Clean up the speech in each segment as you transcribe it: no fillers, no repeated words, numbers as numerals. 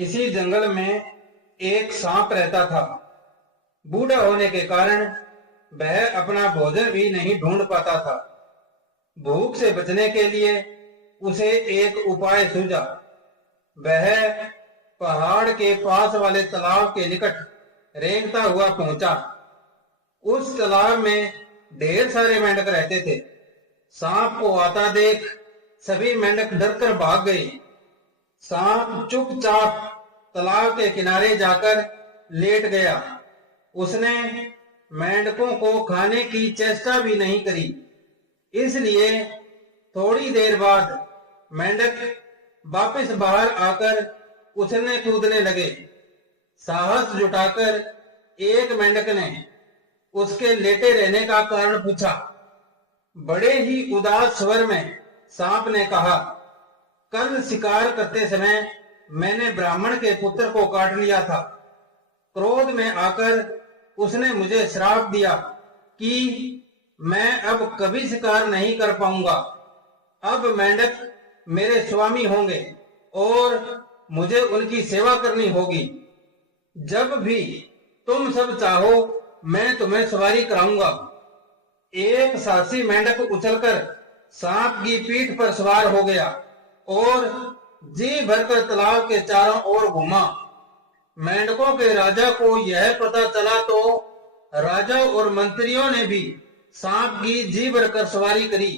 किसी जंगल में एक सांप रहता था। बूढ़ा होने के कारण वह अपना भोजन भी नहीं ढूंढ पाता था। भूख से बचने के लिए उसे एक उपाय सूझा। वह पहाड़ के पास वाले तालाब के निकट रेंगता हुआ पहुंचा। उस तालाब में ढेर सारे मेंढक रहते थे। सांप को आता देख सभी मेंढक डरकर भाग गए। सांप चुपचाप तालाब के किनारे जाकर लेट गया। उसने मेंढकों को खाने की चेष्टा भी नहीं करी। इसलिए थोड़ी देर बाद मेंढक वापस बाहर आकर उछलने कूदने लगे। साहस जुटाकर एक मेंढक ने उसके लेटे रहने का कारण पूछा। बड़े ही उदास स्वर में सांप ने कहा, कल शिकार करते समय मैंने ब्राह्मण के पुत्र को काट लिया था। क्रोध में आकर उसने मुझे श्राप दिया कि मैं अब कभी शिकार नहीं कर पाऊंगा। अब मेंढक मेरे स्वामी होंगे और मुझे उनकी सेवा करनी होगी। जब भी तुम सब चाहो मैं तुम्हें सवारी कराऊंगा। एक साहसी मेंढक उछलकर सांप की पीठ पर सवार हो गया और जी भरकर तालाब के चारों ओर घूमा। मेंढकों के राजा को यह पता चला तो राजा और मंत्रियों ने भी सांप की जी भरकर सवारी करी।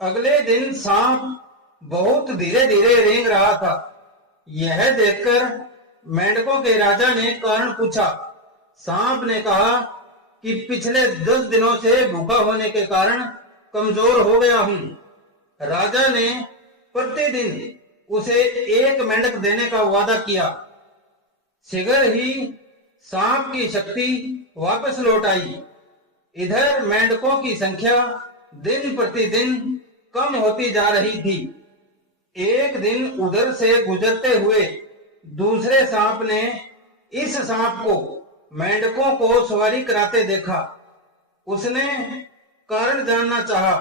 अगले दिन सांप बहुत धीरे धीरे रेंग रहा था। यह देखकर मेंढकों के राजा ने कारण पूछा। सांप ने कहा कि पिछले 10 दिनों से भूखा होने के कारण कमजोर हो गया हूं। राजा ने प्रतिदिन उसे एक मेंढक देने का वादा किया। शीघ्र ही सांप की शक्ति वापस लौट आई। इधर मेंढकों की संख्या दिन प्रतिदिन कम होती जा रही थी। एक दिन उधर से गुजरते हुए दूसरे सांप ने इस सांप को मेंढकों को सवारी कराते देखा। उसने कारण जानना चाहा।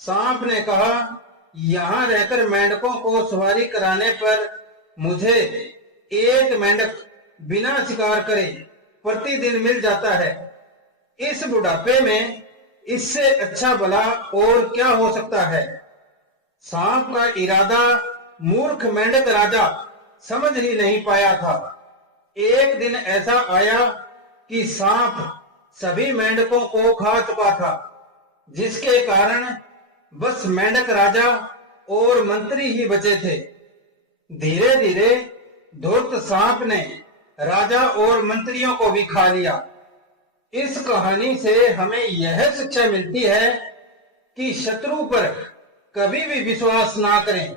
सांप ने कहा, यहाँ रहकर मेंढकों को सवारी कराने पर मुझे एक मेंढक बिना शिकार करे प्रतिदिन मिल जाता है। इस बुढ़ापे में इससे अच्छा भला और क्या हो सकता है। सांप का इरादा मूर्ख मेंढक राजा समझ ही नहीं पाया था। एक दिन ऐसा आया कि सांप सभी मेंढकों को खा चुका था, जिसके कारण बस मेंढक राजा और मंत्री ही बचे थे। धीरे धीरे धूर्त सांप ने राजा और मंत्रियों को भी खा लिया। इस कहानी से हमें यह शिक्षा मिलती है कि शत्रु पर कभी भी विश्वास ना करें।